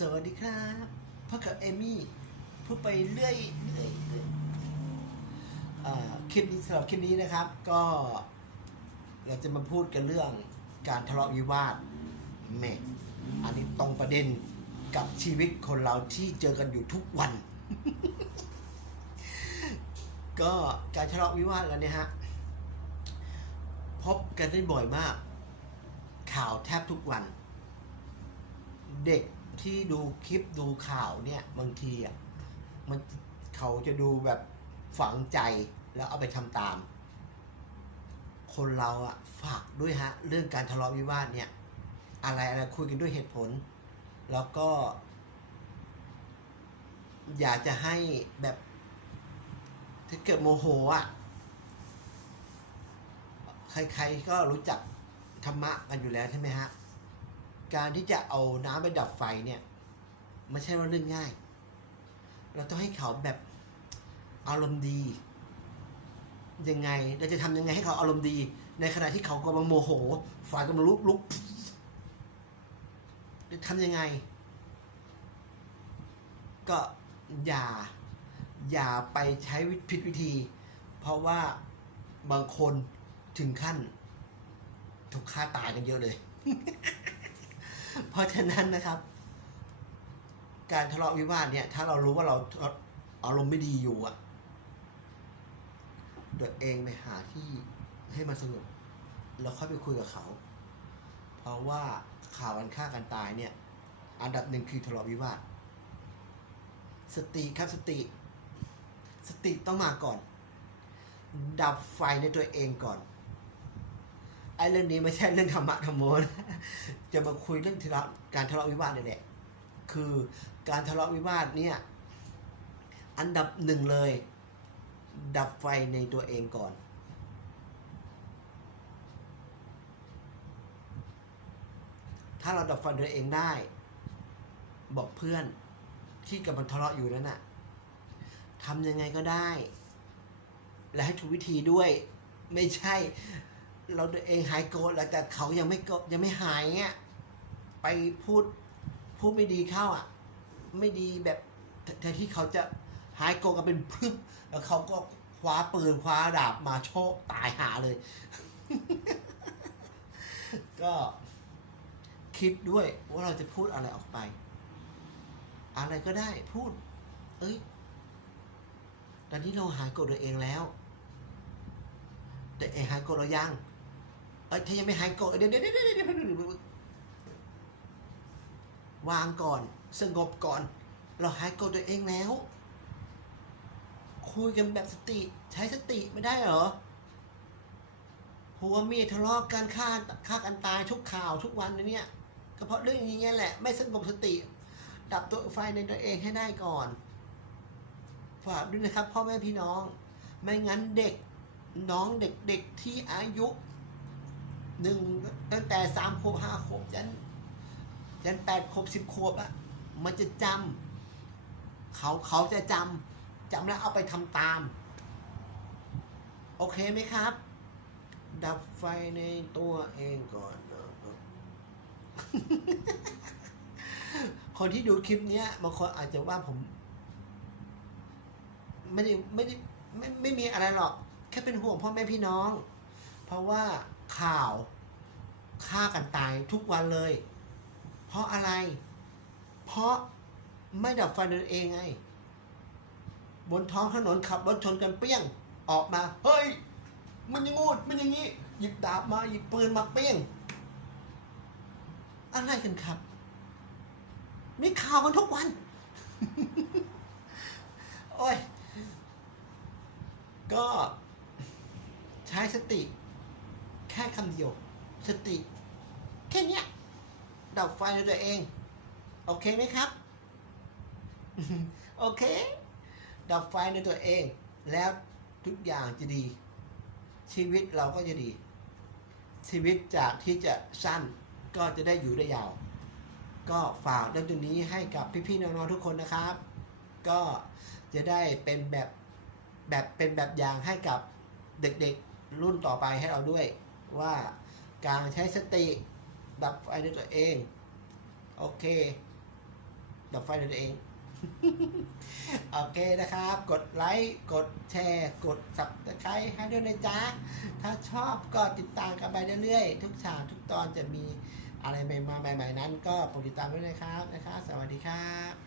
สวัสดีครับพ่อกับเอมี่พูดไปเรื่อยเรื่อยเรื่อยคลิปนี้สำหรับคลิปนี้นะครับก็เราจะมาพูดกันเรื่องการทะเลาะวิวาทแม่อันนี้ตรงประเด็นกับชีวิตคนเราที่เจอกันอยู่ทุกวัน ก็การทะเลาะวิวาทกันเนี่ยฮะพบกันได้บ่อยมาก ข่าวแทบทุกวัน เด็ก ที่ดูคลิปดูข่าวเนี่ยบางทีอะมันเขาจะดูแบบฝังใจแล้วเอาไปทำตาม คนเราอะฝากด้วยฮะ เรื่องการทะเลาะวิวาทเนี่ย อะไรอะไรคุยกันด้วยเหตุผล แล้วก็ อยากจะให้แบบถ้าเกิดโมโหอะใครๆก็รู้จักธรรมะกันอยู่แล้วใช่ไหมฮะ การที่จะเอาน้ำไปดับไฟเนี่ยไม่ใช่ว่าเรื่องง่าย เราต้องให้เขาแบบอารมณ์ดียังไงเราจะทำยังไงให้เขาอารมณ์ดี ในขณะที่เขากำลังโมโหไฟกำลังลุกลุกจะทำยังไง ก็อย่า อย่าไปใช้วิผิดวิธี เพราะว่าบางคนถึงขั้น ถูกฆ่าตายกันเยอะเลย เพราะฉะนั้นนะครับ การทะเลาะวิวาทเนี่ย ถ้าเรารู้ว่าเราอารมณ์ไม่ดีอยู่อะตัวเองไปหาที่ให้มันสงบแล้วค่อยไปคุยกับเขา เพราะว่าข่าวกันฆ่ากันตายเนี่ย อันดับหนึ่งคือทะเลาะวิวาท สติครับสติ สติต้องมาก่อน ดับไฟในตัวเองก่อน ไอ้เรื่องนี้ไม่ใช่เรื่องธรรมะธรรมโมนะจะมาคุยเรื่องทะเลาะการทะเลาะวิวาทเนี่ยแหละคือการทะเลาะวิวาทเนี่ยอันดับหนึ่งเลย ดับไฟในตัวเองก่อน ถ้าเราดับไฟตัวเองได้ บอกเพื่อนที่กำลังทะเลาะอยู่นั้นน่ะทำยังไงก็ได้ และให้ถูกวิธีด้วยไม่ใช่ เราเองหายโกรธแล้วแต่เขายังไม่กยังไม่หายเงี้ยไปพูดพูดไม่ดีเข้าอะ ไม่ดีแบบแทนที่เขาจะหายโกรธกันเป็นพึบแล้วเขาก็คว้าปืนคว้าดาบมาโชกตายหาเลย ก็คิดด้วยว่าเราจะพูดอะไรออกไป อะไรก็ได้พูด เอ้ย ตอนนี้เราหายโกรธตัวเองแล้ว แต่เองหายโกรธเรายัง เอ้ยถ้ายังไม่หายโกรธเดี๋ยวเดี๋ยวเดี๋ยวเดี๋ยวเดี๋ยววางก่อนสงบก่อน เราหายโกรธตัวเองแล้ว คุยกันแบบสติใช้สติไม่ได้เหรอผัวเมียทะเลาะกันฆ่าฆ่ากันตายทุกข่าวทุกวันนะเนี่ยก็เพราะเรื่องอย่างเงี้ยแหละ ไม่สงบสติ ดับตัวไฟในตัวเองให้ได้ก่อนฝากด้วยนะครับพ่อแม่พี่น้อง ไม่งั้นเด็กน้องเด็กๆที่อายุ หนึ่งตั้งแต่สามขวบห้าขวบยันยันแปดขวบสิบขวบอะมันจะจำเขาเขาจะจำจำแล้วเอาไปทำตาม โอเคไหมครับ ดับไฟในตัวเองก่อนนะครับคนที่ดูคลิปเนี้ยบางคนอาจจะว่าผม ไม่ได้ไม่ได้ไม่ไม่มีอะไรหรอก แค่เป็นห่วงพ่อแม่พี่น้อง เพราะว่า ข่าวฆ่ากันตายทุกวันเลย เพราะอะไร เพราะไม่ดับไฟตัวเองไง บนท้องถนนขับรถชนกันเปี้ยง ออกมา เฮ้ย มันยังงูดมันอย่างงี้หยิบดาบมาหยิบปืนมาเปี้ยง อะไรกันครับมีข่าวกันทุกวัน โอ้ย ก็ใช้สติ ค่คำเดียว สติ แค่นี้ดับไฟในตัวเอง โอเคไหมครับ โอเค ดับไฟในตัวเอง แล้วทุกอย่างจะดี ชีวิตเราก็จะดี ชีวิตจากที่จะสั้นก็จะได้อยู่ได้ยาว ก็ฝากเรื่องตรงนี้ให้กับพี่ๆน้องๆทุกคนนะครับ ก็จะได้เป็นแบบแบบเป็นแบบอย่างให้กับเด็กๆรุ่นต่อไปให้เราด้วย ว่าการใช้สติดับไฟในตัวเอง โอเค ดับไฟด้วยตัวเอง โอเคนะครับ กดไลค์ กดแชร์ กด subscribe ให้ด้วยนะจ๊ะ ถ้าชอบก็ติดตามกันไปเรื่อยๆ ทุกฉากทุกตอนจะมีอะไรใหม่ๆใหม่ๆนั้นก็โปรดติดตามด้วยนะครับนะครับ สวัสดีครับ